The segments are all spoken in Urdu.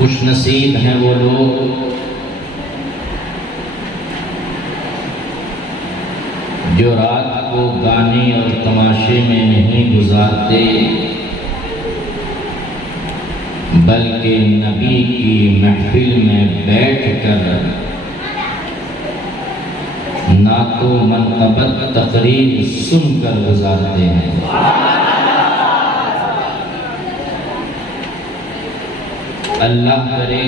خوش نصیب ہیں وہ لوگ جو رات کو گانے اور تماشے میں نہیں گزارتے بلکہ نبی کی محفل میں بیٹھ کر نعت و منقبت تقریر سن کر گزارتے ہیں۔ اللہ کرے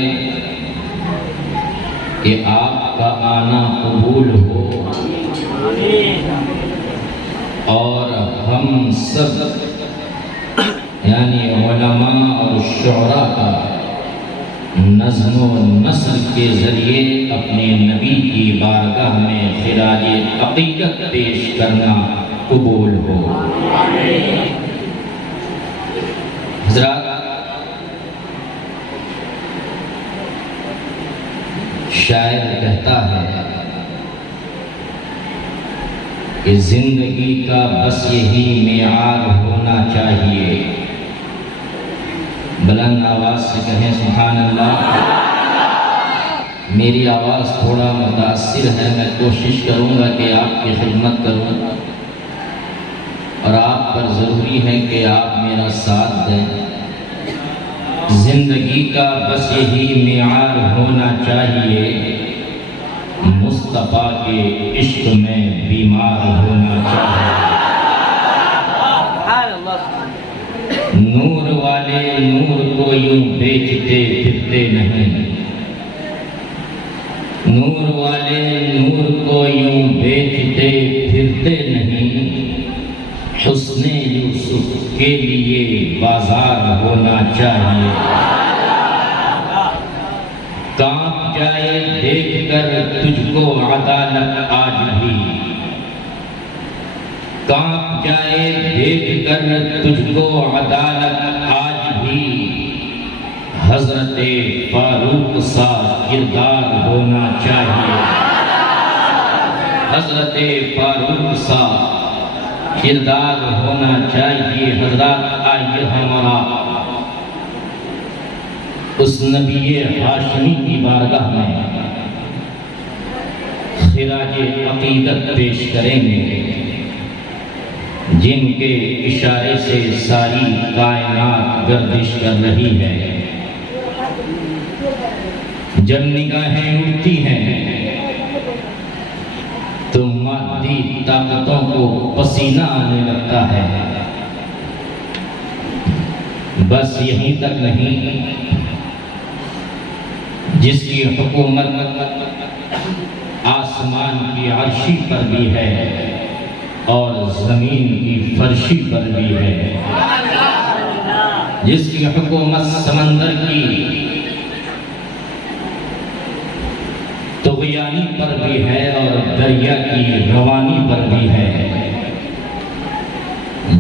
کہ آپ کا آنا قبول ہو اور ہم سب یعنی علماء اور شعراء کا نظم و نثر کے ذریعے اپنے نبی کی بارگاہ میں خراج عقیدت پیش کرنا قبول ہو۔ حضرات، شاعر کہتا ہے کہ زندگی کا بس یہی معیار ہونا چاہیے۔ بلند آواز سے کہیں سبحان اللہ۔ میری آواز تھوڑا متاثر ہے، میں کوشش کروں گا کہ آپ کی خدمت کروں اور آپ پر ضروری ہے کہ آپ میرا ساتھ دیں۔ زندگی کا بس یہی معیار ہونا چاہیے، مصطفیٰ کے عشق میں بیمار ہونا چاہیے۔ نور والے نور کو یوں بیچتے پھرتے نہیں، نور والے نور کو یوں بیچتے پھرتے نہیں، حسن یوسف کے لیے بازار ہونا چاہیے۔ کانپ جائے دیکھ کر تجھ کو عدالت آج بھی، کانپ جائے دیکھ کر تجھ کو عدالت آج بھی، حضرت فاروق سا کردار ہونا چاہیے، حضرت فاروق سا کردار ہونا چاہیے۔ حضرات، آئیے ہمارا اس نبی ہاشمی کی بارگاہ میں خراج عقیدت پیش کریں گے، جن کے اشارے سے ساری کائنات گردش کر رہی ہے۔ جب نگاہیں اٹھتی ہیں تو مادی طاقتوں کو پسینہ آنے لگتا ہے۔ بس یہیں تک نہیں، جس کی حکومت آسمان کی عرشی پر بھی ہے اور زمین کی فرشی پر بھی ہے، جس کی حکومت سمندر کی طغیانی پر بھی ہے اور دریا کی روانی پر بھی ہے،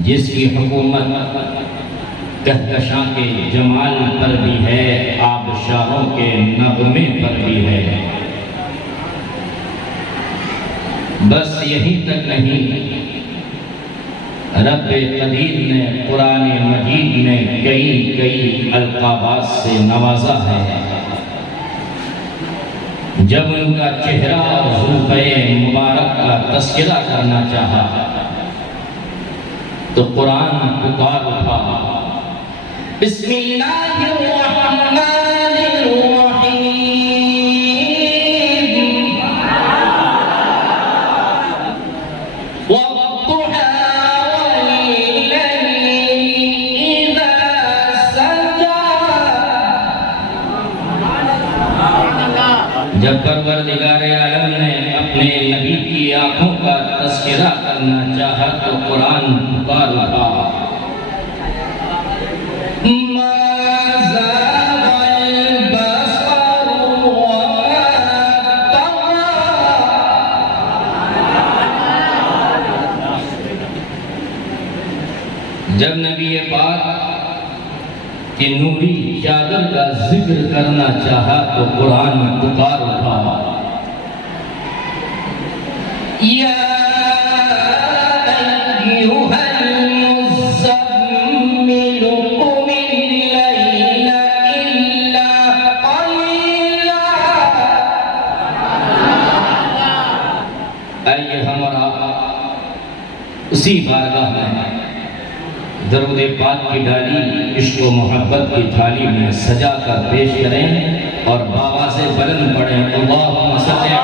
جس کی حکومت کہکشاں کے جمال پر بھی ہے، آبشاروں کے نغمے پر بھی ہے۔ بس یہی تک نہیں، رب قدیر نے قرآن مجید میں کئی القابات سے نوازا ہے۔ جب ان کا چہرہ اور زلفے مبارک کا تذکرہ کرنا چاہا تو قرآن پکار اٹھا، بسم اللہ الرحمن الرحیم، والضحى والليل إذا سجى۔ جب پروردگار عالم نے اپنے نبی کی آنکھوں کا تذکرہ کرنا چاہا تو قرآن پکار اٹھا، جب نبی پاک کی نوری چادر کا ذکر کرنا چاہا تو قرآن پکار اٹھا، یا ایھا المزمل قم اللیل الا اسی بارگاہ میں درود پاک کی ڈالی عشق و محبت کی تھالی میں سجا کر پیش کریں اور بابا سے بلند پڑھیں اللہم صلی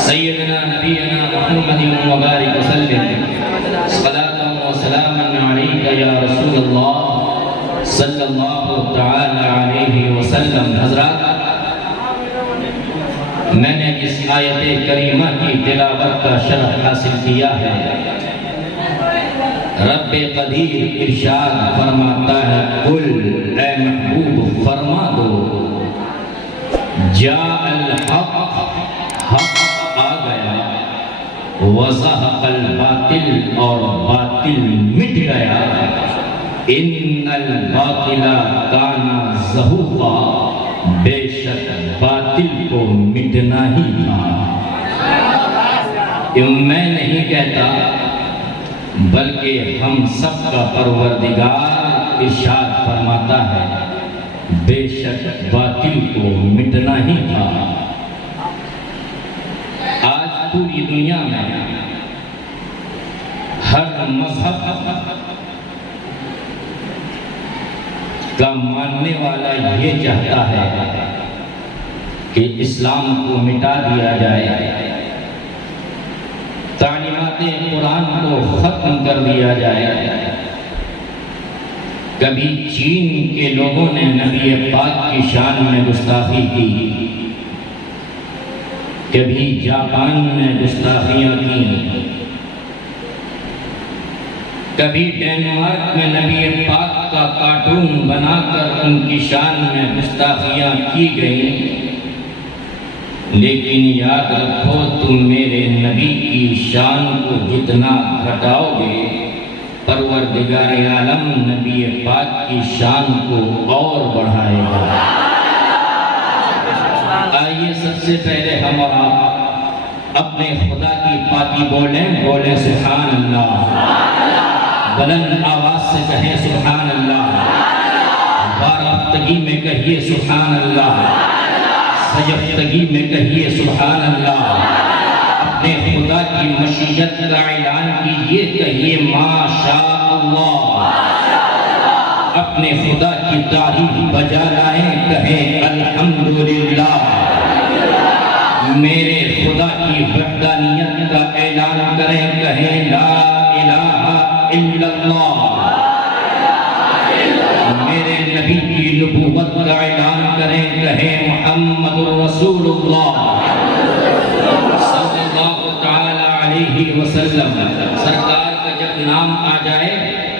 سیدنا نبینا محمد مبارک وسلم صلاة و سلاما علیکہ یا رسول اللہ صلی اللہ تعالی علیہ وسلم۔ حضرات، میں نے اس آیت کریمہ کی تلاوت کا شرف حاصل کیا ہے۔ رب قدیر ارشاد فرماتا ہے قل اے محبوب فرما دو جاء الحق، حق آ گیا، وزہق الباطل، اور باطل مٹ گیا، ان الباطل کان زہوقا، بے شک باطل کو مٹنا ہی تھا۔ میں نہیں کہتا بلکہ ہم سب کا پروردگار ارشاد فرماتا ہے بے شک باطل کو مٹنا ہی تھا۔ آج پوری دنیا میں ہر مذہب کا ماننے والا یہ چاہتا ہے کہ اسلام کو مٹا دیا جائے، تعلیمات قرآن کو ختم کر دیا جائے۔ کبھی چین کے لوگوں نے نبی پاک کی شان میں گستاخی کی، کبھی جاپان نے گستاخیاں کی، کبھی ڈینمارک میں نبی پاک کا کارٹون بنا کر ان کی شان میں گستاخیاں کی گئیں۔ لیکن یاد رکھو تم میرے نبی کی شان کو جتنا گھٹاؤ گے، پروردگار عالم نبی پاک کی شان کو اور بڑھائے گا۔ آئیے سب سے پہلے ہم اور آپ اپنے خدا کی پاکی بولیں سبحان اللہ، بلند آواز سے کہیں سبحان اللہ، بارافتگی میں کہیے سبحان اللہ، سجفتگی میں کہیے سبحان اللہ، اپنے خدا کی مشیت کا اعلان کیجئے، کہیے ما شاء اللہ، اپنے خدا کی تعریف بجا لائیں، کہیں الحمدللہ، میرے خدا کی وحدانیت کا اعلان کریں، کہیں لا الہ الا اللہ، میرے نبی کی نبوت کا اعلان کریں، کہیں محمد رسول اللہ صلی اللہ تعالی علیہ وسلم۔ سرکار کا جب نام آ جائے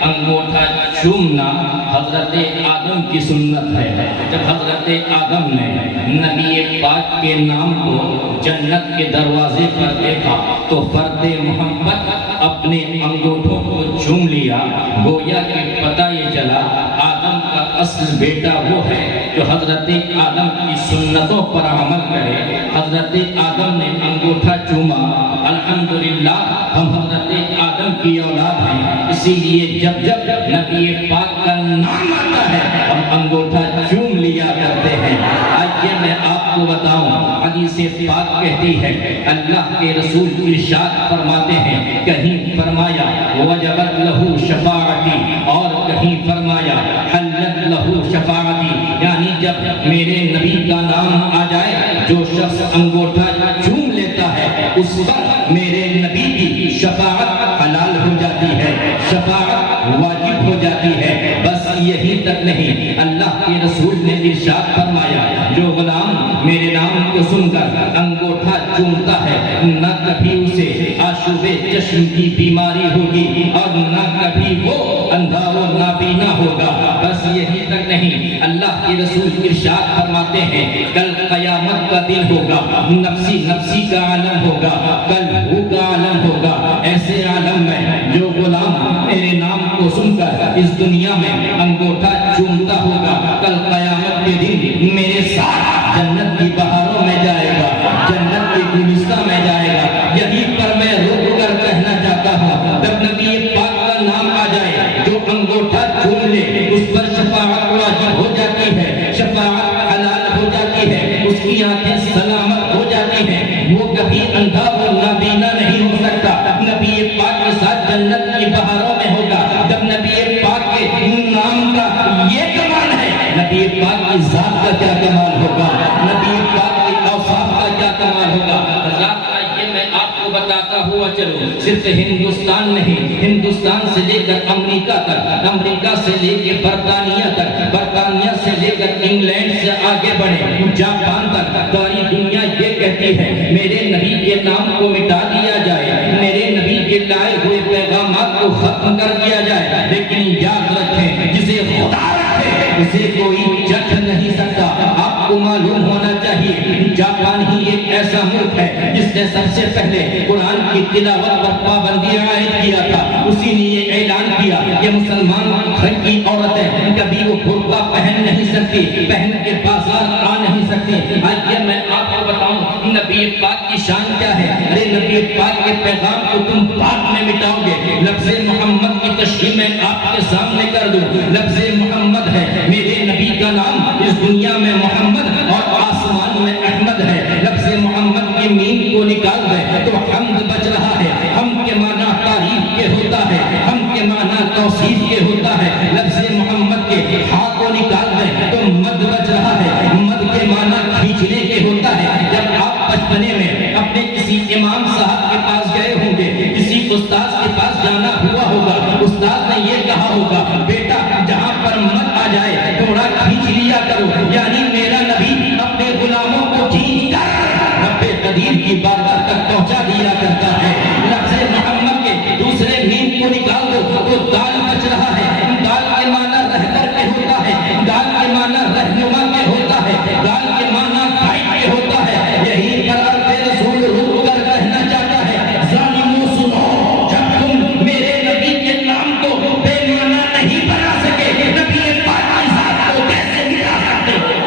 انگوٹھا چومنا حضرت آدم کی سنت ہے۔ جب حضرت آدم نے نبی پاک کے نام کو جنت کے دروازے پر دیکھا تو فرد محمد اپنے انگوٹھوں کو چوم لیا، گویا کہ پتہ یہ چلا آدم کا اصل بیٹا وہ ہے جو حضرت آدم کی سنتوں پر عمل کرے۔ حضرت آدم نے انگوٹھا چوما، الحمدللہ ہم حضرت آدم کی اولاد ہیں، اسی لیے جب نبی پاک کا نام آتا ہے ہم انگوٹھا چوم لیا کرتے ہیں۔ آئیے میں آپ کو بتاؤں، حدیث پاک کہتی ہے اللہ کے رسول ارشاد فرماتے ہیں، کہیں فرمایا وجبت لہو شفاعتی، اور کہیں فرمایا حلت لہو شفاعتی، یعنی جب میرے نبی کا نام آ جائے جو شخص انگوٹھا چوم لیتا ہے اس پر میرے نبی کی شفاعت حلال ہو جاتی ہے، شفاعت واجب ہو جاتی ہے۔ بس یہی تک نہیں، اللہ کے رسول نے ارشاد فرمایا جو غلام میرے نام کو سن کر انگوٹھا چومتا ہے نہ کبھی اسے آشوب چشم کی بیماری ہوگی اور نہ کبھی وہ اندھا و نابینا ہوگا۔ بس یہی تک نہیں، اللہ کے رسول ارشاد فرماتے ہیں کل قیامت کا دن ہوگا، نفسی نفسی کا عالم ہوگا، کل ہو کا عالم ہوگا۔ ایسے عالم میں جو غلام میرے نام کو سن کر اس دنیا میں انگوٹھا چومتا ہوگا، کل قیامت کے دن میرے ساتھ جنت کی بہاروں میں جائے گا، جنت کی گلستان میں جائے گا۔ یہی پر میں روک کر کہنا چاہتا ہوں جب نبی پاک کا نام آ جائے جو انگوٹھا چوم لے اس پر شفاعت واجب ہو جاتی ہے، شفاعت حلال ہو جاتی ہے، اس کی آنکھیں سلامت ہو جاتی ہیں، وہ کبھی اندھا صرف ہندوستان نہیں، ہندوستان سے لے کر امریکہ تک، امریکہ سے لے کے برطانیہ تک، برطانیہ سے لے کر انگلینڈ سے آگے بڑھے جاپان تک، ساری دنیا یہ کہتی ہے میرے نبی کے نام کو مٹا دیا جائے، میرے نبی کے لائے ہوئے پیغامات کو ختم کر دیا جائے، لیکن یاد رکھیں جسے خدا رکھے اسے کوئی جج نہیں سکتا۔ آپ کو معلوم ہونا چاہیے جاپان ہی ایک ایسا ملک ہے جس نے سب سے پہلے قرآن کی تلاوت پر پابندی عائد کیا تھا۔ اسی نے یہ اعلان کیا کہ مسلمان گھر کی عورتیں کبھی وہ برقع پہن نہیں سکتی، پہن کے بازار آ نہیں سکتی۔ آئیے میں آپ کو بتاؤں نبی پاک کی شان کیا ہے۔ ارے نبی پاک کے پیغام کو تم بعد میں مٹاؤ گے۔ لفظ محمد کی تشریح میں آپ کے سامنے کر دوں، لفظ محمد ہے، میرے نبی کا نام اس دنیا میں محمد اور آسمان میں احمد ہے۔ لفظ محمد کی میم کو نکال دے تو حمد بچ رہا ہے، ہم کے معنی تعریف کے ہوتا ہے، ہم کے معنی توصیف کے ہوتا ہے۔ لفظ محمد کے ہاں کو نکال دے تو مد بچ رہا ہے، مد کے معنی کھینچنے کے ہوتا ہے۔ جب آپ بچپنے میں اپنے کسی امام صاحب کے پاس گئے ہوں گے، کسی استاد کے پاس جانا ہوا ہوگا، استاد نے یہ کہا ہوگا بیٹا جہاں پر مد آ جائے تھوڑا کھینچ لیا کرو، یعنی میرا نبی اپنے غلاموں کو کھینچ کر رب قدیر کی بارگاہ تک پہنچا دیا کرتا ہے۔ لفظ محمد کے دوسرے میم کو نکال دو تو دال بچ رہا ہے۔ دال کے معنی رہبر کے ہوتا ہے، دال کے معنی رہنما کے ہوتا ہے، دال کے معنی گائیڈ کے ہوتا ہے۔ یہی پر عرف رسول روک کر کہنا چاہتا ہے ظالموں سنو، جب تم میرے نبی کے نام کو بے معنی نہیں بنا سکے، نبی پاک کی ذات کو کیسے مٹا سکتے ہو؟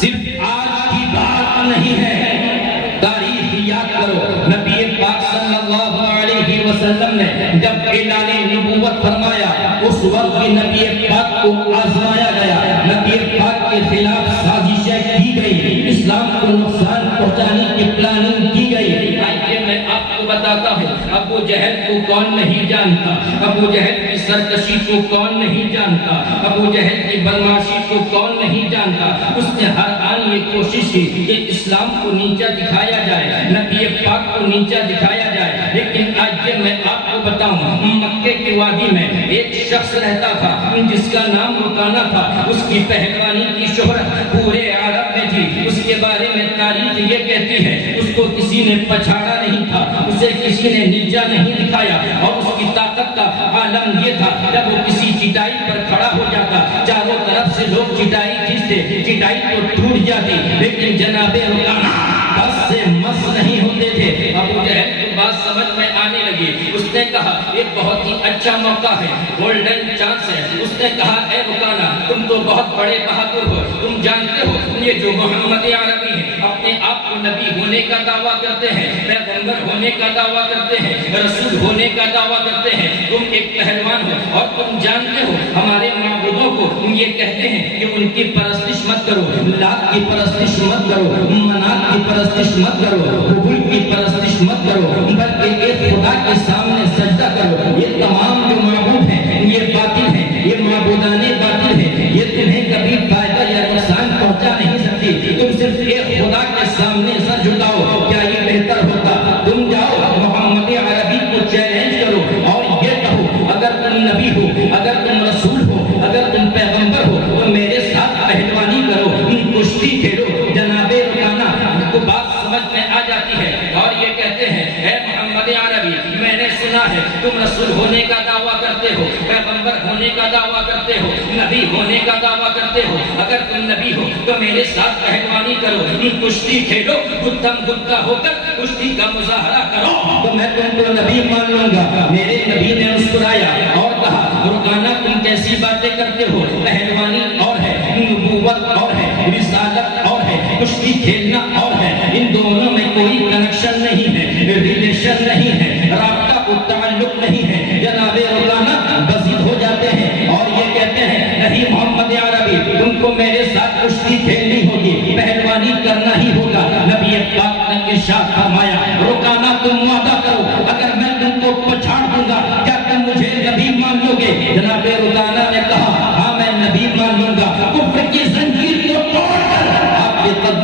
صرف آج کی بات نہیں ہے، تاریخ یاد کرو۔ نبی پاک صلی اللہ علیہ وسلم نے جب اعلان نبوت فرمایا اس وقت نبی پاک کو آزمایا گیا، نبی پاک کے خلاف سازشیں کی گئی، اسلام کو نقصان پہنچانے کی پلاننگ کی گئی۔ آئیے میں آپ کو بتاتا ہوں ابو جہل کو کون نہیں جانتا، ابو جہل کی سرکشی کو کون نہیں جانتا، ابو جہل کی بدمعاشی کو کون نہیں جانتا۔ اس نے ہر آن یہ کوشش کی کہ اسلام کو نیچا دکھایا جائے، نبی پاک کو نیچا دکھایا جائے۔ لیکن آج میں آپ کو بتاؤں مکے کی وادی میں ایک شخص رہتا تھا جس کا نام رکانہ تھا، اس کی پہلوانی کی شہرت پورے عرب میں تھی۔ اس کے بارے میں تاریخ یہ کہتی ہے اس کو کسی نے پچھاڑا نہیں تھا، اسے کسی نے نیچا نہیں دکھایا، اور اس کی طاقت کا عالم یہ تھا جب وہ کسی چٹائی پر کھڑا ہو جاتا چاروں طرف سے لوگ چٹائی کھینچتے، چٹائی تو ٹوٹ جاتی، لیکن جناب رکانہ بس سے مس نہیں ہوتے تھے۔ ابو جہل کو بات سمجھ میں آنے لگی، اس نے کہا ایک بہت ہی اچھا موقع ہے، گولڈن چانس ہے۔ اس نے کہا اے رکانہ تم تو بہت بڑے بہادر ہو، تم جانتے ہو یہ جو محمد عربی ہے اپنے آپ کو نبی ہونے کا دعویٰ کرتے ہیں، پیغمبر ہونے کا دعویٰ کرتے ہیں، رسول ہونے کا دعویٰ کرتے ہیں، تم ایک پہلوان ہو اور تم جانتے ہو ہمارے معبودوں کو تم یہ کہتے ہیں کہ ان کی پرستش مت کرو، لات کی پرستش مت کرو، منات کی پرستش مت کرو، حبل کی پرستش مت کرو، بلکہ ایک خدا کے سامنے سجدہ کرو۔ یہ تمام جو معبود ہیں یہ باطل ہیں، یہ معبودانے باطل ہیں، یہ تمہیں کبھی فائدہ یا نقصان پہنچا نہیں سکتی، تم صرف ایک خدا کے سامنے سر جھکاؤ۔ کیا یہ بہتر ہوتا تم جاؤ محمد عربی کو چیلنج کرو اور یہ کہو اگر تم نبی ہو، اگر تم رسول ہو، اگر تم پیغمبر ہو تو میرے ساتھ پہلوانی کرو، کشتی کھیلو۔ جناب رکانہ کو بات سمجھ میں آ جاتی ہے اور یہ کہتے ہیں اے محمد عربی میں نے سنا ہے تم رسول ہونے کا دعویٰ کرتے ہو، پیغمبر ہونے کا دعویٰ کرتے ہو، نبی ہونے کا دعویٰ کرتے ہو، اگر تم نبی ہو تو میرے ساتھ پہلوانی کرو، کشتی کھیلو، گتھم گتھا ہو کر کشتی کا مظاہرہ کرو تو میں تم کو نبی مان لوں گا۔ میرے نبی نے مسکرایا اور کہا رکانہ تم کیسی باتیں کرتے ہو، پہلوانی اور ہے، نبوت اور ہے، رسالت اور ہے، کشتی کھیلنا اور ہے، ان دونوں میں کوئی کنیکشن نہیں ہے، ریلیشن نہیں ہے، رابطہ تعلق نہیں ہے۔ جناب رکانہ بزید ہو جاتے ہیں اور یہ کہتے ہیں نہیں محمد عربی تم کو میرے ساتھ کشتی کھیلنی ہوگی، پہلوانی کرنا ہی ہوگا۔ نبی پاک نے ارشاد فرمایا رکانہ تم وعدہ کرو اگر میں تم کو پچھاڑ دوں گا کیا تم مجھے نبی مان لو گے؟ جناب رکانہ نے کہا ہاں میں نبی مان لوں گا، کفر کی زنجیر کو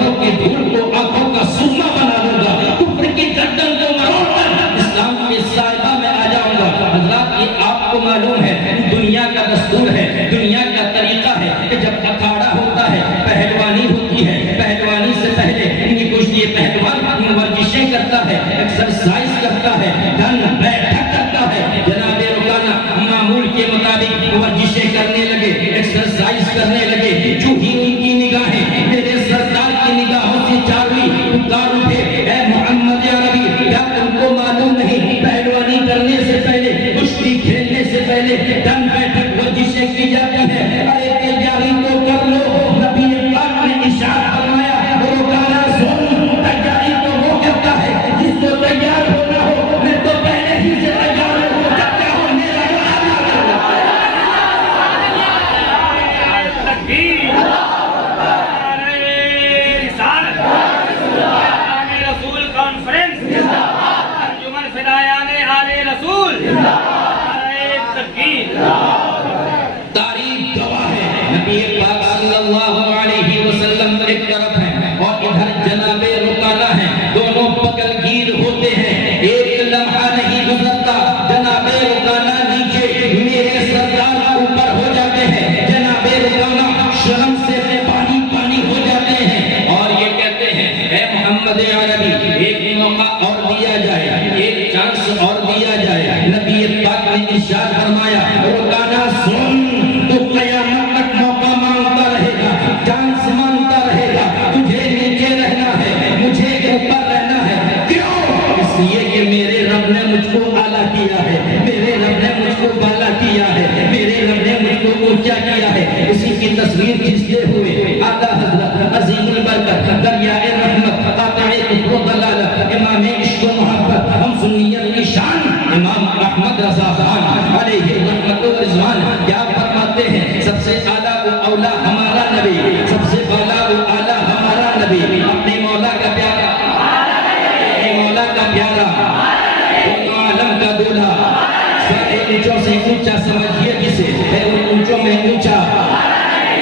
قدموں کی دھول کو آنکھوں کا سرما بنا دوں گا، کفر کی گردن کو مروڑ کر اسلام کے صاحبہ میں آ جاؤں گا۔ حضرات یہ آپ کو معلوم ہے دنیا کا دستور ہے، دنیا کا طریقہ ہے کہ جب اکھاڑا ہوتا ہے پہلوانی ہوتی ہے، پہلوانی سے پہلے کچھ یہ پہلوان ورزشیں کرتا ہے، ایکسرسائز کرتا ہے، ڈھن بیٹھک کرتا ہے۔ جناب رکانہ معمول کے مطابق ورزشیں کرنے لگے، ایکسرسائز کرنے لگے، جو ہی ان کی نگاہیں میرے سرکار کی نگاہوں سے چاروی پکار اٹھے، اے محمد عربی کیا تم کو معلوم نہیں پہلوانی کرنے سے پہلے، کشتی کھیلنے سے پہلے ڈھن بیٹھک ورزشیں کی جاتی ہے؟ ارے تیاری تو کر لو۔ نبی پاک نے ارشاد فرمایا رکانہ سن، تیاری تو وہ کرتا ہے جس کو تیار ہونا ہو، میں تو پہلے ہی سے تیار ہوں، جب کیا ہونے لگا رسول کانفرنس انجمن فدایان آل رسول تاریخ گواہ ہے نبی پاک صلی اللہ علیہ وسلم ایک طرف ہے اور ادھر جناب رکانہ ہے، دونوں پگل گیر ہوتے ہیں، ایک لمحہ نہیں گزرتا جناب رکانہ نیچے، میرے سردار اوپر ہو جاتے ہیں، جناب رکانہ شرم سے پانی پانی ہو جاتے ہیں اور یہ کہتے ہیں اے محمد عربی ایک موقع اور دیا جائے، ایک چانس اور دیا جائے۔ نبی پاک نے ارشاد فرمایا رکانہ سن، تو قیامت تک موقع مانگتا رہے گا، چانس مانگتا رہے گا، تجھے نیچے رہنا ہے، مجھے اوپر رہنا ہے۔ کیوں؟ اس لیے کہ میرے رب نے مجھ کو اعلیٰ کیا ہے، میرے رب نے مجھ کو بالا کیا ہے، میرے رب نے مجھ کو اونچا کیا ہے۔ اسی کی تصویر کھینچتے ہوئے آقا حضرت عظیم البرکت دریائے رحمت قاطع کفر و ضلالت امام عشق و محبت ہم سنیت کی شان امام احمد رضا خان علیہ رحمت و رضوان کیا فرماتے ہیں؟ سب سے اعلیٰ و اولا ہمارا نبی، سب سے بالا و اعلیٰ ہمارا نبی، اپنے مولا کا پیارا، اپنے مولا کا پیارا، عالم کا دولہا، سارے اونچوں سے اونچا سمجھیے کسے ہے، ان اونچوں میں اونچا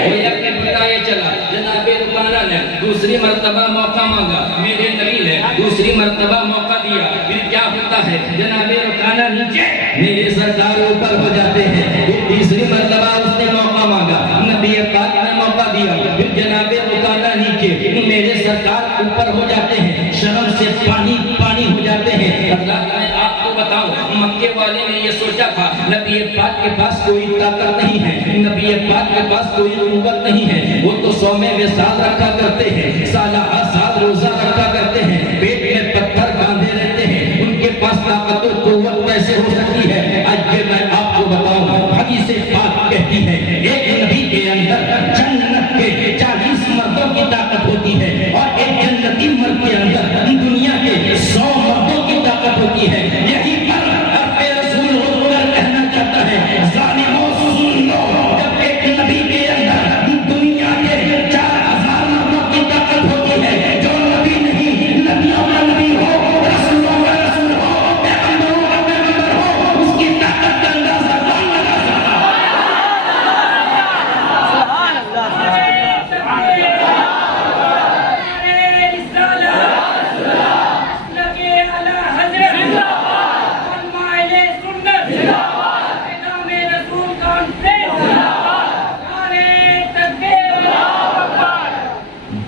ہویا کہ بتایا چلا۔ جناب رکانہ نے دوسری مرتبہ موقع مانگا، میرے نبی نے دوسری مرتبہ موقع دیا، پھر کیا ہوتا ہے؟ جناب رکانہ نیچے، میرے سردار اوپر ہو جاتے ہیں۔ پھر تیسری مرتبہ اس نے موقع مانگا، نبی پاک نے موقع دیا، پھر جناب رکانہ نیچے، میرے سردار اوپر ہو جاتے ہیں، شرم سے پانی پانی ہو جاتے ہیں۔ حضرات میں آپ کو بتاؤں مکے والے نے یہ سوچا تھا نبی پاک کے پاس کوئی طاقت نہیں ہے، نبی پاک کے پاس کوئی قوت نہیں ہے، وہ تو سو میں وصال رکھا کرتے ہیں، سالہ سال روزہ رکھا کرتے ہیں، پیٹ میں پتھر باندھے رہتے ہیں، ان کے پاس طاقت و قوت کیسے ہو سکتی ہے؟ آج یہ میں آپ کو بتاؤں، حدیث پاک کہتی ہے ایک نبی کے اندر جنت کے 40 مردوں کی طاقت ہوتی ہے اور ایک جنتی مرد کے اندر دنیا کے 100 مردوں کی طاقت ہوتی ہے۔ یہی پر رب رسول ہو کر کہنا چاہتا ہے ظالموں سن لو، جب ایک نبی کے اندر دنیا کے 4000 مردوں کی طاقت ہوتی ہے، جو نبی نہیں نبیوں کا نبی ہو، رسولوں کا رسول ہو، پیغمبروں کا پیغمبر ہو، اس کی طاقت کا اندازہ کون لگا سکتا ہے؟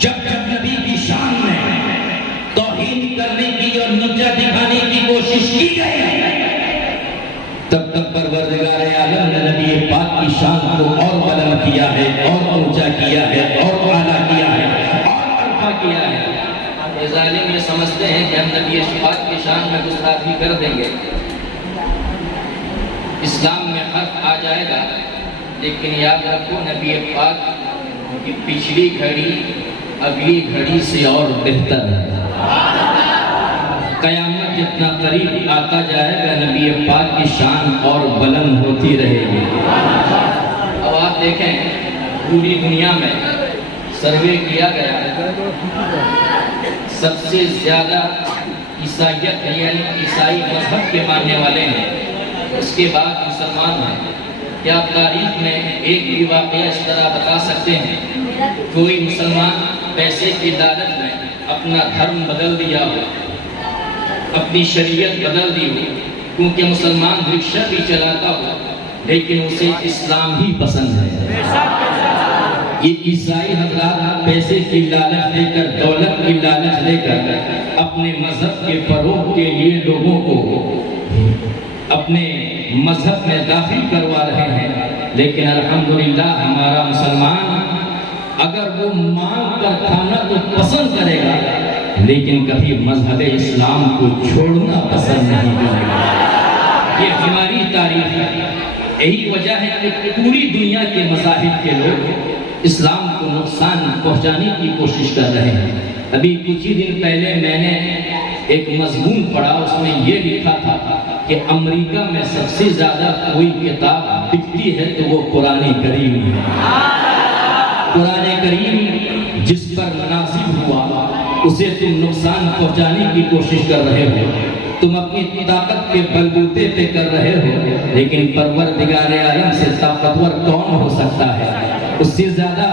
جب جب نبی کی شان میں توہین کرنے کی اور نیچا دکھانے کی کوشش کی گئی، تب تب پروردگار عالم نے نبی پاک کی شان کو اور بلند کیا ہے، اور اونچا کیا ہے، اور اعلیٰ کیا ہے، اور عرفہ کیا ہے۔ یہ ظالم یہ سمجھتے ہیں کہ ہم نبی پاک کی شان میں گستاخی کر دیں گے، اسلام میں حرف آ جائے گا، لیکن یاد رکھو نبی پاک کی پچھلی گھڑی اگلی گھڑی سے اور بہتر ہے۔ قیامت جتنا قریب آتا جائے گا نبی پاک کی شان اور بلند ہوتی رہے گی۔ اب آپ دیکھیں پوری دنیا میں سروے کیا گیا ہے، سب سے زیادہ عیسائیت یعنی عیسائی مذہب کے ماننے والے ہیں، اس کے بعد مسلمان ہیں۔ کیا آپ تاریخ میں ایک بھی واقعہ اس طرح بتا سکتے ہیں کوئی مسلمان پیسے کی لالچ میں اپنا دھرم بدل دیا ہو، اپنی شریعت بدل دی ہو؟ کیونکہ مسلمان رکشہ بھی چلاتا ہو لیکن اسے اسلام ہی پسند ہے۔ یہ عیسائی حضرات پیسے کی لالچ لے کر، دولت کی لالچ لے کر اپنے مذہب کے فروغ کے لیے لوگوں کو اپنے مذہب میں داخل کروا رہے ہیں، لیکن الحمدللہ ہمارا مسلمان اگر وہ مانگ کر کھانا تو پسند کرے گا لیکن کبھی مذہب اسلام کو چھوڑنا پسند نہیں کرے گا۔ یہ ہماری تاریخ ہے۔ یہی وجہ ہے کہ پوری دنیا کے مذاہب کے لوگ اسلام کو نقصان پہنچانے کی کوشش کر رہے ہیں۔ ابھی کچھ ہی دن پہلے میں نے ایک مضمون پڑھا، اس میں یہ لکھا تھا کہ امریکہ میں سب سے زیادہ کوئی کتاب بکتی ہے تو وہ قرآن کریم ہے۔ قرآن کریم جس پر نازل ہوا اسے تم نقصان پہنچانے کی کوشش کر رہے ہو، تم اپنی طاقت کے بلبوتے پہ کر رہے ہو، لیکن پروردگار عالم سے طاقتور کون ہو سکتا ہے؟ اس سے زیادہ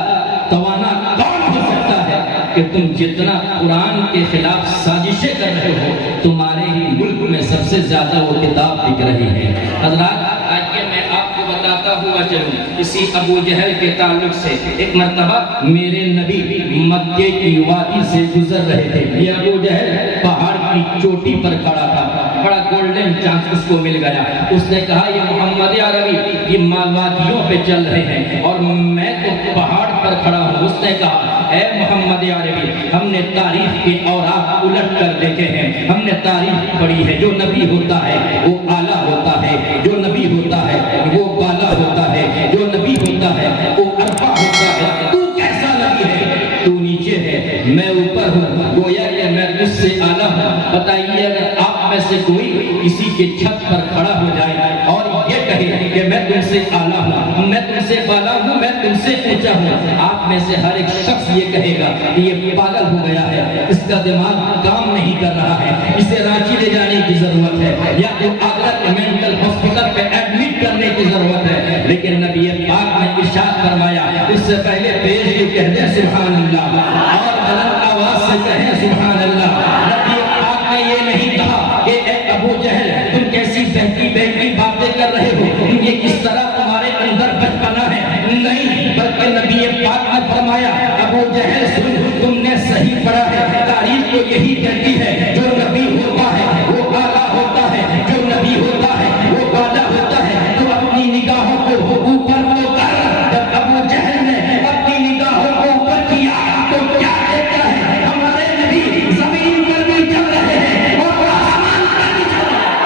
توانا کون ہو سکتا ہے کہ تم جتنا قرآن کے خلاف سازشیں کر رہے ہو تمہارے ہی ملک میں سب سے زیادہ وہ کتاب بک رہی ہے۔ حضرات آئیے میں آپ کو بتاتا ہوا چلوں اسی ابو جہل کے تعلق سے۔ ایک مرتبہ میرے نبی مکے کی وادی سے گزر رہے تھے۔ یہ ابو جہل پہاڑ کی چوٹی پر کھڑا تھا، بڑا گولڈن چانس اس کو مل گیا۔ اس نے کہا یہ محمد عربی یہ وادیوں پہ چل رہے ہیں اور میں تو پہاڑ پر کھڑا ہوں۔ اس نے کہا اے محمد عربی ہم نے تاریخ کے اوراق الٹ کر دیکھے ہیں، ہم نے تاریخ پڑھی ہے، جو نبی ہوتا ہے وہ اعلیٰ ہوتا ہے، جو نبی ہوتا ہے وہ بالا ہوتا ہے، جو نبی ہوتا ہے وہ ارفع ہوتا ہے۔ تو کیسا نبی ہے؟ تو نیچے ہے، میں اوپر ہوں، گویا کہ میں اس سے اعلیٰ ہوں۔ بتائیے اگر آپ میں سے کوئی کسی کے چھت پر کھڑا ہو جائے اور یہ کہے کہ میں تم سے اعلیٰ ہوں، میں تم سے بالا ہوں، میں تم سے اونچا ہوں، آپ میں سے ہر ایک شخص یہ کہے گا کہ یہ پاگل ہو گیا ہے، اس کا دماغ کام نہیں کر رہا ہے، اسے رانچی لے جانے کی ضرورت ہے یا تو آگرہ کے مینٹل ہاسپٹل پہ ایڈمٹ کرنے کی ضرورت ہے۔ لیکن نبی پاک نے ارشاد فرمایا اس سے پہلے پیش یہ کہہ دیں سبحان اللہ اور بلند آواز سے کہیں سبحان اللہ۔ نبی پاک نے یہ نہیں کہا کہ اے ابو جہل تم کیسی بہتی باتیں کر رہے ہو، یہ کس طرح تمہارے اندر بچپنا ہے، نہیں، بلکہ نبی پاک نے فرمایا ابو جہل سن تم نے صحیح پڑھا ہے، تاریخ تو یہی کہتی ہے جو نبی ہوتا ہے وہ اعلیٰ ہوتا ہے، جو نبی ہوتا ہے وہ بالا ہوتا ہے۔ تو اپنی نگاہوں کو اوپر تو کر۔ جب ابو جہل نے اپنی نگاہوں کو اوپر کیا تو کیا دیکھتا ہے؟ ہمارے نبی زمین پر بھی چل رہے ہیں اور آسمان پر بھی چل رہے ہیں۔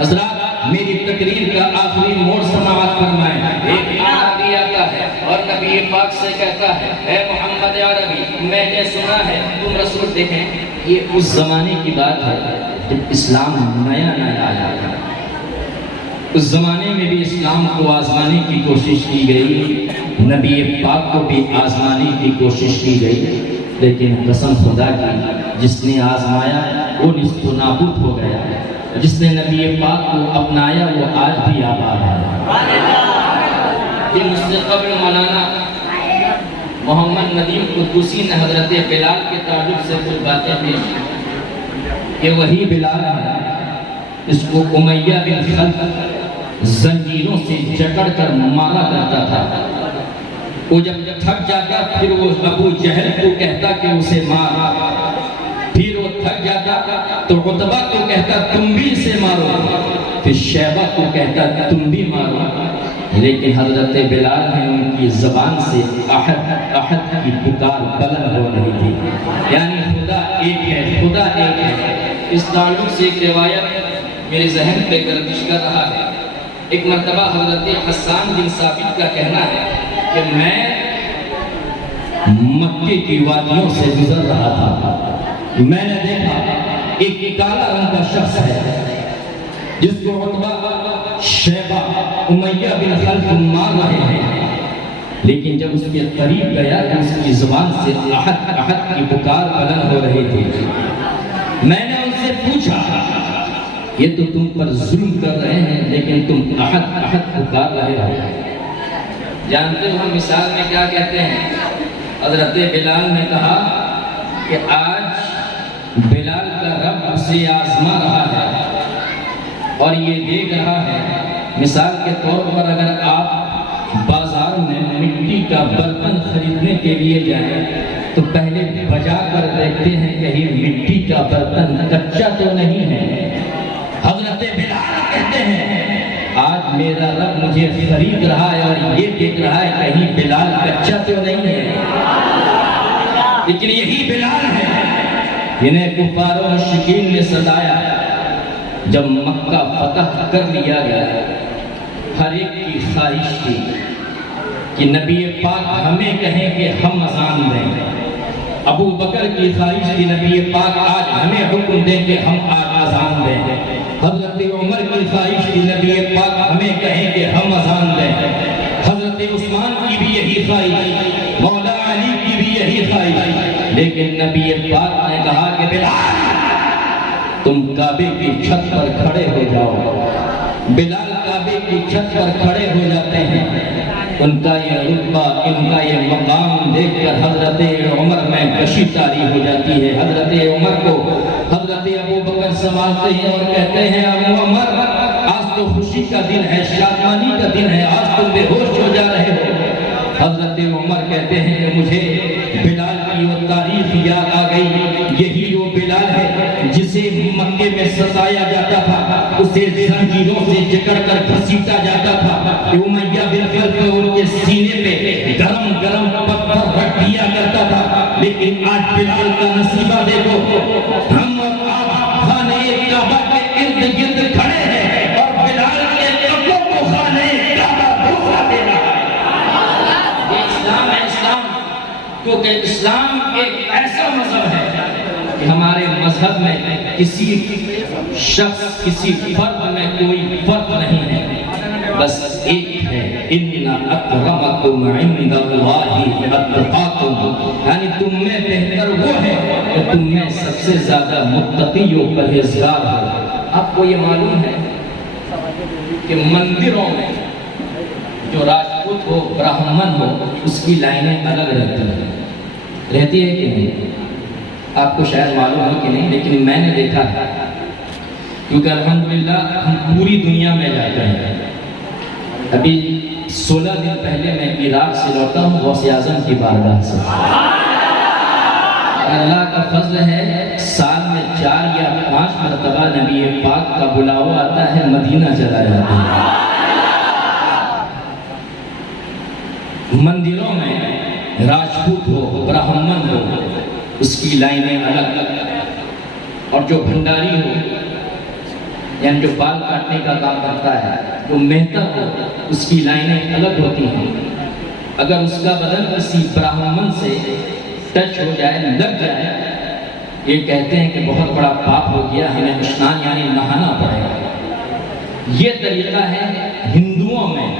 حضرات میری تقریر کا آخری موڑ سماعت فرمائیں۔ ایک آدمی آتا ہے اور نبی پاک سے کہتا ہے اے محمد عربی میں نے سنا ہے تم رسول۔ دیکھیں یہ اس زمانے کی بات ہے جب اسلام نیا آیا تھا، اس زمانے میں بھی اسلام کو آزمانے کی کوشش کی گئی، نبی پاک کو بھی آزمانے کی کوشش کی گئی، لیکن قسم خدا کی جس نے آزمایا وہ نیست و نابود ہو گیا، جس نے نبی پاک کو اپنایا وہ آج بھی آباد ہے۔ یہ مجھ سے قبل مولانا محمد ندیم قدوسی نے حضرت بلال کے تعلق سے کچھ باتیں پیش کی کہ وہی بلال ہے اس کو امیہ بن خلف زنجیروں سے جکڑ کر مارا کرتا تھا۔ وہ جب تھک جاتا پھر وہ ابو جہل کو کہتا کہ اسے مار، پھر وہ تھک جاتا تو عتبہ کو کہتا تم بھی اسے مارو، پھر شیبہ کو کہتا تم بھی مارو، لیکن حضرت بلال نے ان کی زبان سے احد احد کی پکار بلند ہو رہی تھی، یعنی خدا ایک ہے، خدا ایک ہے۔ اس تعلق سے ایک روایت میرے ذہن پہ گردش کر رہا ہے۔ ایک مرتبہ حضرت حسان بن ثابت کا کہنا ہے کہ میں مکے کی وادیوں سے گزر رہا تھا، میں نے دیکھا ایک کالا رنگ کا شخص ہے جس کو عتبہ، شیبہ، امیہ بن لیکن جب اس کے قریب گیا تو اس کی زبان سے احد احد کی پکار بلند ہو رہی تھی۔ میں نے ان سے پوچھا یہ تو تم پر ظلم کر رہے ہیں لیکن تم احد احد پکار رہے ہو۔ جانتے ہو ہم مثال میں کیا کہتے ہیں؟ حضرت بلال نے کہا کہ آج بلال کا رب اسے آزما رہا ہے اور یہ دیکھ رہا ہے۔ مثال کے طور پر اگر آپ بازار میں مٹی کا برتن خریدنے کے لیے جائیں تو پہلے بجا کر دیکھتے ہیں کہ یہ مٹی کا برتن کچا تو نہیں ہے۔ حضرت بلال کہتے ہیں آج میرا رب مجھے خرید رہا ہے اور یہ دیکھ رہا ہے کہیں بلال کچا تو نہیں ہے۔ لیکن یہی بلال ہے جنہیں کفار و مشرکین نے ستایا۔ جب مکہ فتح کر لیا گیا ہر ایک کی خواہش تھی کہ نبی پاک ہمیں کہیں کہ ہم اذان دیں۔ ابو بکر کی خواہش تھی نبی پاک آج ہمیں حکم دیں کہ ہم آج اذان دیں۔ حضرت عمر کی خواہش تھی نبی پاک ہمیں کہیں کہ ہم اذان دیں۔ حضرت عثمان کی بھی یہی خواہش، مولا علی کی بھی یہی خواہش، لیکن نبی پاک نے کہا کہ بلال تم کعبے کی چھت پر کھڑے ہو جاؤ۔ بلال کعبے کی چھت پر کھڑے ہو جاتے ہیں۔ ان کا یہ رتبہ، ان کا یہ مقام دیکھ کر حضرت عمر میں کشی طاری ہو جاتی ہے۔ حضرت عمر کو حضرت ابو بکر سنبھالتے ہیں اور کہتے ہیں ابو عمر آج تو خوشی کا دن ہے، شادمانی کا دن ہے، آج تم بے ہوش ہو جا رہے ہو۔ حضرت عمر کہتے ہیں کہ مجھے بلال کی وہ تاریخ یاد آ گئی، یہی وہ بلال ہے جسے مکے میں ستایا جاتا تھا، اسے زنجیروں سے جکڑ کر گھسیٹا جاتا تھا کہ امیہ بن خلف ان کے سینے پہ گرم گرم پتھر رکھ دیا کرتا تھا۔ لیکن آج بلال کا نصیبہ دیکھو، ہم اور آپ خانے کعبہ کے ارد گرد کھڑے ہیں اور بلال کے قبروں کو خانے کعبہ دھوکہ دے رہا ہے۔ یہ اسلام ہے، اسلام، کیونکہ اسلام ایک ایسا مذہب ہے کہ ہمارے مذہب میں کسی شخص، کسی فرد میں کوئی فرق نہیں ہے، بس ایک ہے، ان اکرمکم عند اللہ اتقاکم، یعنی تم میں بہتر وہ ہے کہ تم میں سب سے زیادہ متقی و پرہیزگار ہو۔ آپ کو یہ معلوم ہے کہ مندروں میں جو راجپوت ہو، براہمن ہو، اس کی لائنیں الگ رہتی ہے کہ نہیں؟ آپ کو شاید معلوم ہو کہ نہیں، لیکن میں نے دیکھا ہے، کیونکہ الحمدللہ ہم پوری دنیا میں جاتے ہیں۔ ابھی 16 دن پہلے میں عراق سے لوٹا ہوں، غوث اعظم کی بارگاہ سے۔ اللہ کا فضل ہے سال میں 4 یا 5 مرتبہ نبی پاک کا بلاوا آتا ہے، مدینہ چلا جاتا ہے۔ مندروں میں راجپوت ہو، براہمن ہو، اس کی لائنیں الگ، اور جو بھنڈاری ہو، یعنی جو بال کاٹنے کا کام کرتا ہے، جو مہتر ہو، اس کی لائنیں الگ ہوتی ہیں۔ اگر اس کا بدن کسی براہمن سے ٹچ ہو جائے، لگ جائے، یہ کہتے ہیں کہ بہت بڑا پاپ ہو گیا، ہمیں اسنان یعنی نہانا پڑے گا۔ یہ طریقہ ہے ہندوؤں میں،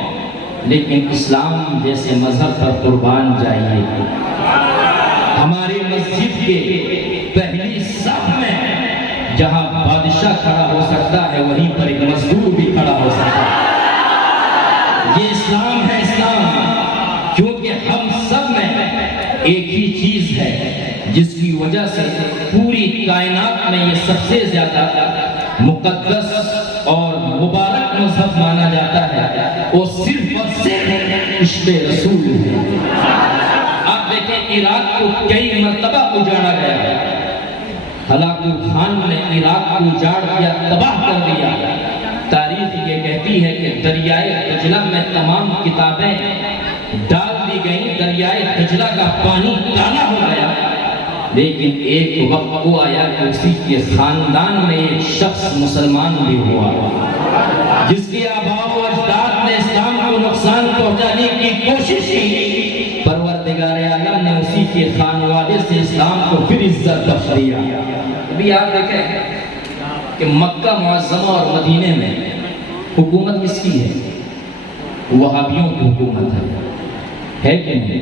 لیکن اسلام جیسے مذہب پر قربان جائیے، ہماری مسجد کے پہلی صف میں جہاں بادشاہ کھڑا ہو سکتا ہے وہیں پر ایک مزدور بھی کھڑا ہو سکتا ہے۔ یہ اسلام ہے، اسلام، کیونکہ ہم سب میں ایک ہی چیز ہے جس کی وجہ سے پوری کائنات میں یہ سب سے زیادہ مقدس اور مبارک مذہب مانا جاتا ہے، وہ صرف اور صرف عشق رسول ہے۔ آپ دیکھیں عراق کو کئی مرتبہ اجاڑا گیا، ہلاکو خان نے عراق کو اجاڑ دیا، تباہ کر دیا۔ تاریخ یہ کہتی ہے کہ دریائے دجلہ میں تمام کتابیں ڈال دی گئیں، دریائے دجلہ کا پانی کالا ہو گیا، لیکن ایک وقت وہ آیا کہ اسی کے خاندان میں ایک شخص مسلمان بھی ہوا، جس کے آباء و اجداد نے اسلام کو نقصان پہنچانے کی کوشش کی، پروردگار عالم نے اسی کے خانوادے سے اسلام کو پھر عزت بخش دیا۔ ابھی آپ دیکھیں کہ مکہ معظمہ اور مدینے میں حکومت کس کی ہے؟ وہابیوں کی حکومت ہے۔ ہے کہ نہیں؟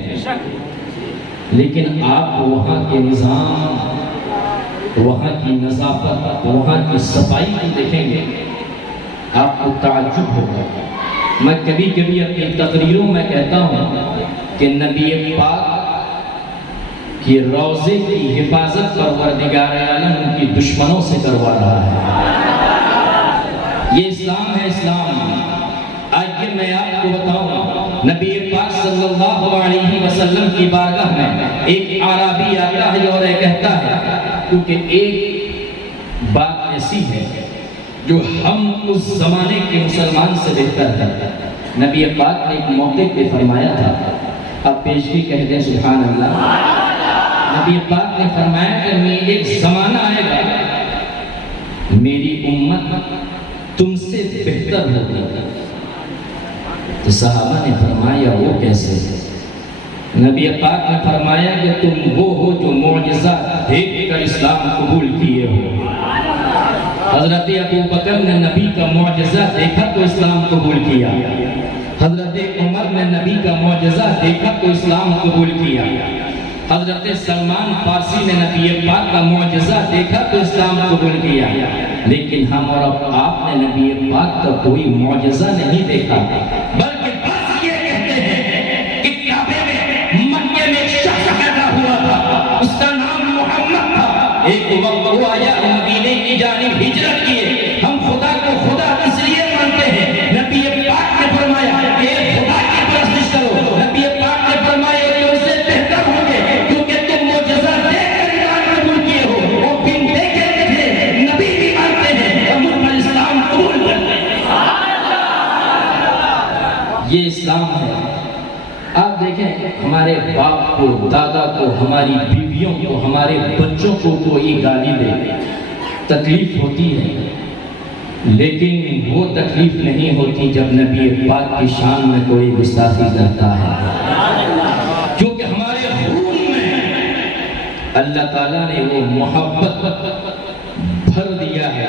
لیکن آپ وہاں کے نظام، وہاں کی نظافت، وہاں کی صفائی کو دیکھیں گے آپ کو تعجب ہوگا۔ میں کبھی کبھی اپنی تقریروں میں کہتا ہوں کہ نبی پاک کی روضے کی حفاظت پروردگار عالم ان کی دشمنوں سے کروا رہا ہے۔ یہ اسلام ہے، اسلام۔ آئیے میں آپ کو بتاؤں، نبی پاک صلی اللہ علیہ وسلم کی بارگاہ میں ایک اعرابی آتا ہے اور یہ کہتا ہے، کیونکہ ایک بات ایسی ہے جو ہم اس زمانے کے مسلمان سے بہتر ہے۔ نبی پاک نے ایک موقع پہ فرمایا تھا، اب پیشگی کہہ دیں سبحان اللہ۔ نبی پاک نے فرمایا کہ ایک زمانہ آئے گا میری امت تم سے بہتر ہوگی۔ تو صحابہ نے فرمایا وہ کیسے؟ نبی پاک نے فرمایا کہ تم وہ ہو جو معجزہ دیکھ کر اسلام قبول کیے ہو۔ حضرت ابو بکر نے نبی کا معجزہ دیکھا تو اسلام قبول کیا، حضرت عمر نے نبی کا معجزہ دیکھا تو اسلام قبول کیا، حضرت سلمان فارسی نے نبی پاک کا معجزہ دیکھا تو اسلام قبول کیا۔ لیکن ہم اور آپ نے نبی پاک کا کوئی معجزہ نہیں دیکھا، بلکہ بس یہ کہتے ہیں کہ کعبے میں مکے میں ایک شخص پیدا ہوا تھا، اس کا نام محمد تھا۔ ایک وقت وہ آیا، مدینے کی جانب ہجرت کیے۔ ہم خدا کو خدا اس لیے مانتے ہیں، نبی پاک نے فرمایا کہ خدا کی پرستش کرو۔ نبی پاک نے فرمایا تم سے بہتر ہوں گے کیونکہ تم معجزہ دیکھ کر ایمان قبول کیے ہو۔ وہ بن دیکھے تھے، نبی بھی مانتے ہیں اور مجھ پر اسلام قبول کرتے ہیں۔ یہ اسلام ہے۔ آپ دیکھیں ہمارے باپ کو، دادا کو، ہماری بیویوں کو، ہمارے بچوں کو کوئی گالی دے، تکلیف ہوتی ہے، لیکن وہ تکلیف نہیں ہوتی جب نبی پاک کی شان میں کوئی گستاخی کرتا ہے، کیونکہ ہمارے خون میں اللہ تعالیٰ نے وہ محبت بھر دیا ہے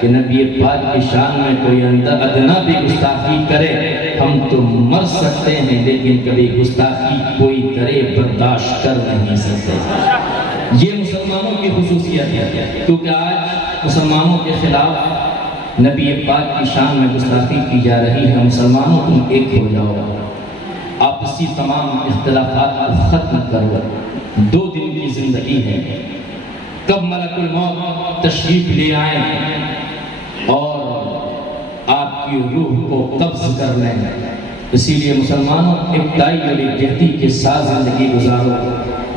کہ نبی پاک کی شان میں کوئی ادنا بھی گستاخی کرے ہم تو مر سکتے ہیں، لیکن کبھی گستاخی کوئی کرے برداشت کر نہیں سکتے۔ یہ مسلمانوں کی خصوصیت ہے، کیونکہ آج مسلمانوں کے خلاف نبی پاک کی شان میں گستاخی کی جا رہی ہے۔ مسلمانوں تم ایک ہو جاؤ، آپسی تمام اختلافات کو ختم کرو۔ 2 دن کی زندگی ہے، کب ملک الموت تشریف لے آئیں اور آپ کی روح کو قبض کر لیں، اسی لیے مسلمانوں ابتدائی اور یکجہتی کے ساتھ زندگی گزارو۔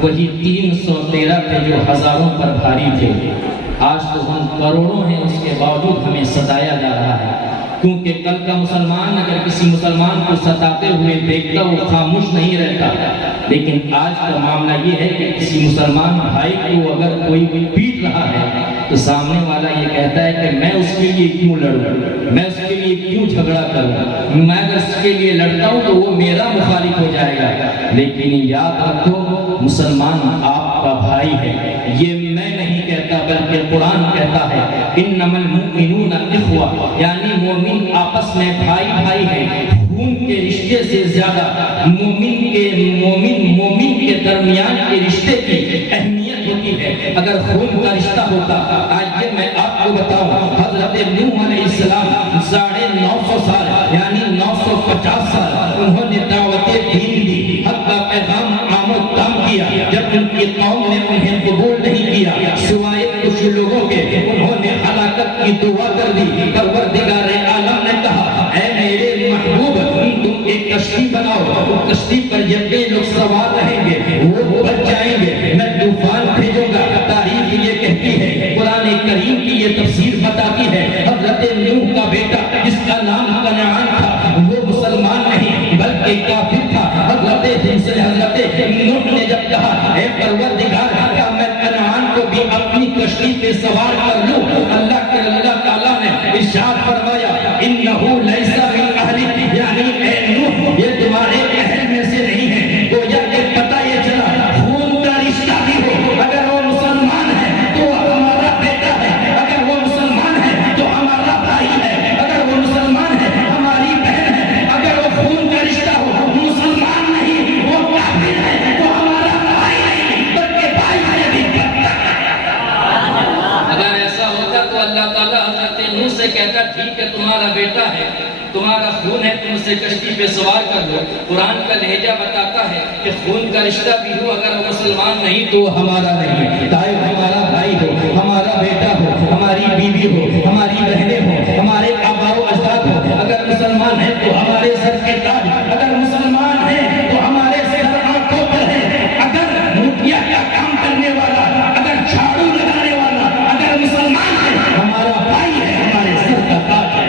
وہی 313 تھے جو ہزاروں پر بھاری تھے، آج تو ہم کروڑوں ہیں، اس کے باوجود ہمیں ستایا جا رہا ہے، کیونکہ کل کا مسلمان اگر کسی مسلمان کو ستاتے ہوئے دیکھتا وہ خاموش نہیں رہتا، لیکن آج کا معاملہ یہ ہے کہ کسی مسلمان بھائی کو اگر کوئی پیٹ رہا ہے تو سامنے والا یہ کہتا ہے کہ میں اس کے لیے کیوں لڑوں، میں اس کے لیے کیوں جھگڑا کروں، میں اگر اس کے لیے لڑتا ہوں تو وہ میرا مخالف ہو جائے گا۔ لیکن یاد رکھو مسلمان آپ کا بھائی ہے، یہ میں نہیں کہتا بلکہ قرآن کہتا ہے انما المؤمنون اخوہ، یعنی مومن آپس میں بھائی بھائی ہیں، خون کے رشتے سے زیادہ مومن کے درمیان کے رشتے کی اہمیت ہوتی ہے۔ اگر خون کا رشتہ ہوتا، آئیے میں آپ کو بتاؤں، حضرت نوح علیہ السلام 950 سال یعنی 950 سال انہوں نے دعوت دین دی، حق کا پیغام آمد کام کیا، جب ان کی قوم نے انہیں قبول نہیں کیا سوائے کچھ لوگوں کے، انہوں نے ہلاکت کی دعا کر دی۔ پروردگار عالم نے کہا اے میرے محبوب تم ایک کشتی بناؤ، اس کشتی پر جتنے لوگ سوار رہیں گے وہ بچ جائیں گے، میں طوفان بھیجوں گا۔ تاریخ یہ کہتی ہے، قرآن کریم کی یہ تفسیر بتاتی ہے، حضرت نوح کا بیٹا جس کا نام کنعان تھا وہ مسلمان نہیں بلکہ کافر تھا۔ حضرت نوح نے جب کہا اے پروردگار کیا میں کنعان کو بھی اپنی کشتی پہ سوار کر لوں، اللہ تعالیٰ نے ارشاد فرمایا انہو لیس من اہلک، یعنی اے نوح یہ تمہارے اہل میں سے نہیں ہے۔ گویا کہ پتہ یہ چلا خون کا رشتہ بھی ہو، اگر وہ مسلمان ہے تو وہ ہمارا بیٹا ہے، اگر وہ مسلمان ہے تو ہمارا بھائی ہے، اگر وہ مسلمان ہے ہماری بہن ہے، اگر وہ خون کا رشتہ ہو مسلمان نہیں تعالیٰ حضرت نوح سے کہتا ٹھیک ہے تمہارا بیٹا ہے، تمہارا خون ہے، تم اسے کشتی پہ سوار کر لو۔ قرآن کا لہجہ بتاتا ہے کہ خون کا رشتہ بھی ہو، اگر وہ مسلمان نہیں تو ہمارا نہیں، چاہے ہمارا بھائی ہو، ہمارا بیٹا ہو، ہماری بیوی ہو، ہماری بہنیں ہو، ہمارے آباء و اجداد ہو، اگر مسلمان ہیں تو ہمارے سر کے تاج، اگر مسلمان ہیں تو ہمارے سر آنکھوں پر ہے، اگر مکھیا کا کام کرنے والا، اگر جھاڑو لگانے والا اگر مسلمان ہے، ہمارا بھائی ہے، ہمارے سر کا تاج ہے۔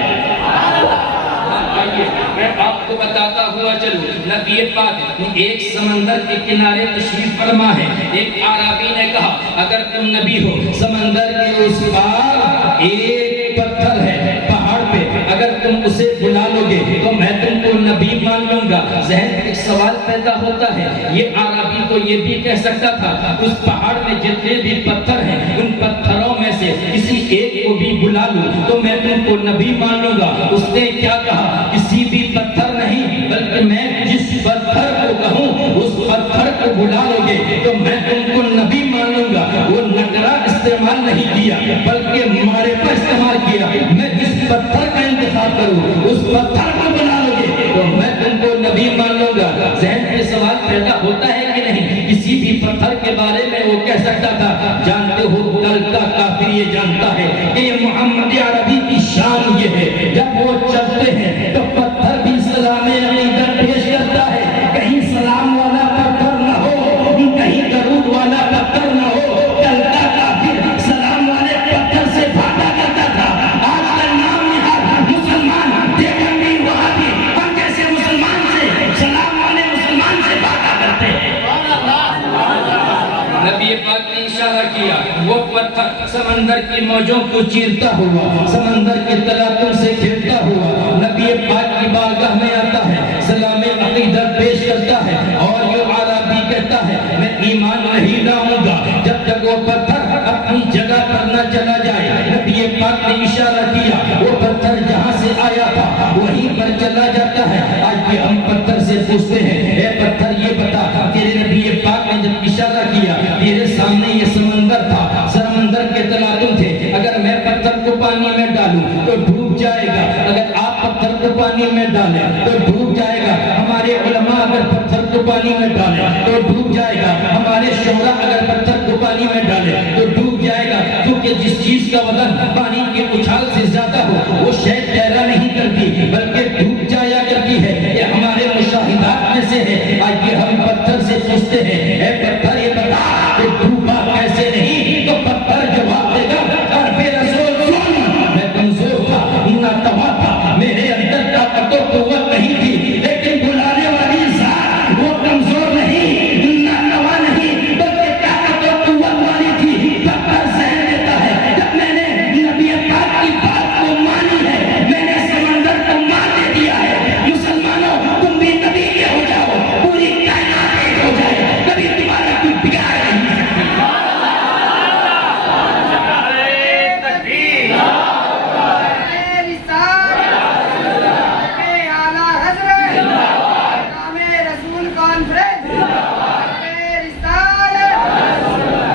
میں آپ کو بتاتا ہوا چلوں، نبی پاک ایک سمندر کے کنارے تشریف فرما ہے۔ ایک عربی نے کہا اگر تم نبی ہو، سمندر کے اس پار ایک پتھر ہے پہاڑ پہ، اگر تم اسے بلا لو گے تو میں تم کو نبی مان لوں گا۔ ذہن میں ایک سوال پیدا ہوتا ہے، یہ عربی تو یہ بھی کہہ سکتا تھا اس پہاڑ میں جتنے بھی پتھر ہیں ان پتھروں میں سے کسی ایک کو بھی بلا لوں تو میں تم کو نبی مان لوں گا۔ اس نے کیا کہا؟ کسی بھی پتھر نہیں، بلکہ میں جس پتھر کو کہوں اس پتھر کو بلا لو گے تو میں تم کو نبی مان لوں گا۔ وہ نکرہ استعمال نہیں کیا بلکہ معرفہ استعمال کیا، میں جس پتھر کا انتخاب کروں اس پتھر کو بلا لو گے تو میں تم کو نبی مان لوں گا۔ ذہن میں سوال پیدا ہوتا ہے کہ نہیں؟ کسی بھی پتھر کے بارے میں وہ کہہ سکتا تھا، جانتے ہو کل کا کافر یہ جانتا ہے کہ یہ محمد عربی کی شان یہ ہے، جب وہ چلتے ہیں تو پتھر بھی سلام عقیدت پیش کرتا ہے، کہیں سلام والا پتھر نہ ہو، کہیں درود والا پتھر نہ ہو۔ کل کا کافر سلام والے پتھر سے بھاگا کرتا تھا، آج کا نام نہاد مسلمان دیوبندی وہابی ہم جیسے مسلمان سے سلام والے مسلمان سے بھاگا کرتے ہیں۔ نبی پاک نے اشارہ کیا، وہ پتھر سمندر کی موجوں کو چیرتا ہوا، سمندر کے تلاطم سے گھرتا ہوا نبی پاک کی بارگاہ میں آتا ہے، سلام عقیدت پیش کرتا ہے، اور یہ عربی کہتا ہے میں ایمان نہیں لاؤں گا جب تک وہ پتھر اپنی جگہ پر نہ چلا جائے۔ نبی پاک نے اشارہ کیا، وہ پتھر جہاں سے آیا تھا وہیں پر چلا جاتا ہے۔ آج بھی ہم پتھر سے پوچھتے ہیں، اے پتھر یہ بتا، تیرے نبی پاک نے جب اشارہ کیا تیرے سامنے یہ سمندر تھا، سمندر کے تلاطم تھے، اگر میں پتھر کو پانی میں ڈالوں تو ڈوب جائے گا، اگر آپ پتھر کو پانی میں ڈالیں تو ڈوب جائے گا، ہمارے علماء اگر پتھر کو پانی میں ڈالیں تو ڈوب جائے گا، ہمارے شعراء اگر پتھر کو پانی میں ڈالیں تو ڈوب جائے گا، کیونکہ جس چیز کا وزن پانی کے اچھال سے زیادہ ہو وہ شاید تیرا نہیں کرتی بلکہ ڈوب جایا کرتی ہے۔ یہ ہمارے مشاہدات میں سے ہے۔ آج بھی ہم پتھر سے پوچھتے ہیں، اے پتھر یہ بتا کہ ڈوبا کیسے نہیں؟ تو پتھر جواب دے گا، عرب رسول سن، میں کمزور تھا، ناتوا تھا، میرے اندر طاقت و قوت نہیں تھی، لیکن بلانے والی ذات وہ کمزور نہیں، ناتوا نہیں، بلکہ طاقت و قوت والی تھی۔ پتھر ذہن دیتا ہے، جب میں نے نبی پاک کی بات کو مانی ہے، میں نے سمندر کو مان دے دیا ہے۔ مسلمانوں تم بھی نبی کے ہو جاؤ، پوری کائنات ایک ہو جائے، کبھی تمہارا کوئی بگاڑ نہیں سکتی۔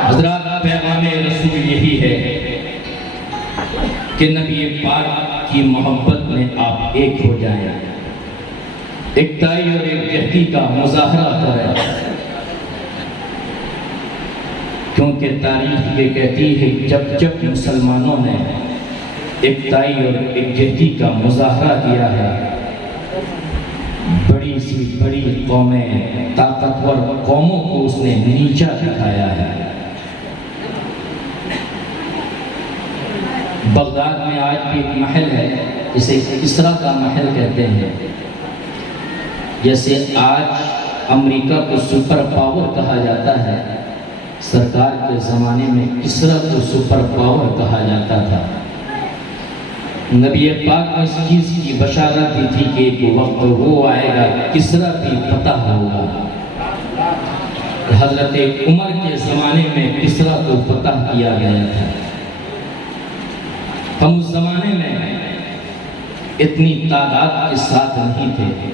حضرات پیغام رسول یہی ہے کہ نبی پاک کی محبت میں آپ ایک ہو جائیں، ایکتائی اور یکجہتی کا مظاہرہ کریں، کیونکہ تاریخ یہ کہتی ہے جب جب مسلمانوں نے ایکتائی اور یکجہتی کا مظاہرہ کیا ہے، بڑی سی بڑی قومیں، طاقتور قوموں کو اس نے نیچا دکھایا ہے۔ بغداد میں آج بھی ایک محل ہے جسے کسریٰ کا محل کہتے ہیں، جیسے آج امریکہ کو سپر پاور کہا جاتا ہے، سرکار کے زمانے میں کسریٰ کو سپر پاور کہا جاتا تھا۔ نبی پاک نے اس چیز کی بشارت دی تھی کہ ایک وقت وہ آئے گا کسریٰ بھی فتح ہوگا۔ حضرت عمر کے زمانے میں کسریٰ کو فتح کیا گیا تھا۔ ہم اس زمانے میں اتنی تعداد کے ساتھ نہیں تھے،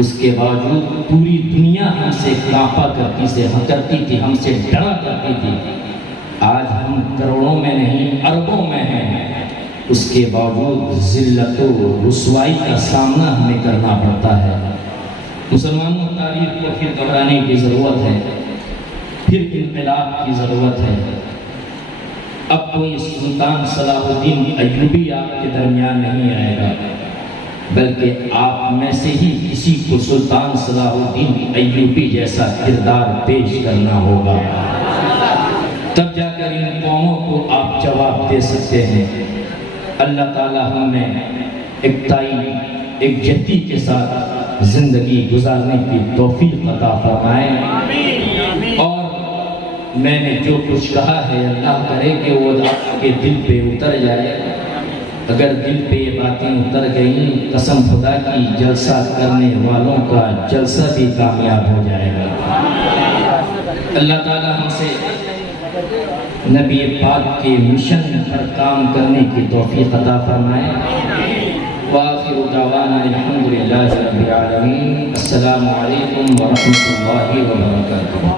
اس کے باوجود پوری دنیا ہم سے کانپا کرتی تھی، ہم سے ڈرا کرتی تھی۔ آج ہم کروڑوں میں نہیں اربوں میں ہیں، اس کے باوجود ذلت و رسوائی کا سامنا ہمیں کرنا پڑتا ہے۔ مسلمانوں تاریخ کو پھر دہرانے کی ضرورت ہے، پھر انقلاب کی ضرورت ہے۔ اب کوئی سلطان صلاح الدین ایوبی آپ کے درمیان نہیں آئے گا، بلکہ آپ میں سے ہی کسی کو سلطان صلاح الدین ایوبی جیسا کردار پیش کرنا ہوگا، تب جا کر ان قوموں کو آپ جواب دے سکتے ہیں۔ اللہ تعالی ہمیں ایک جتی کے ساتھ زندگی گزارنے کی توفیق عطا فرمائے، اور میں نے جو کچھ کہا ہے اللہ کرے کہ وہ آپ کے دل پہ اتر جائے۔ اگر دل پہ یہ باتیں اتر گئیں، قسم خدا کی جلسہ کرنے والوں کا جلسہ بھی کامیاب ہو جائے گا۔ اللہ تعالی ہم سے نبی پاک کے مشن پر کام کرنے کی توفیق عطا فرمائے۔ وآخر دعوانا الحمدللہ رب العالمین۔ السلام علیکم ورحمۃ اللہ وبرکاتہ۔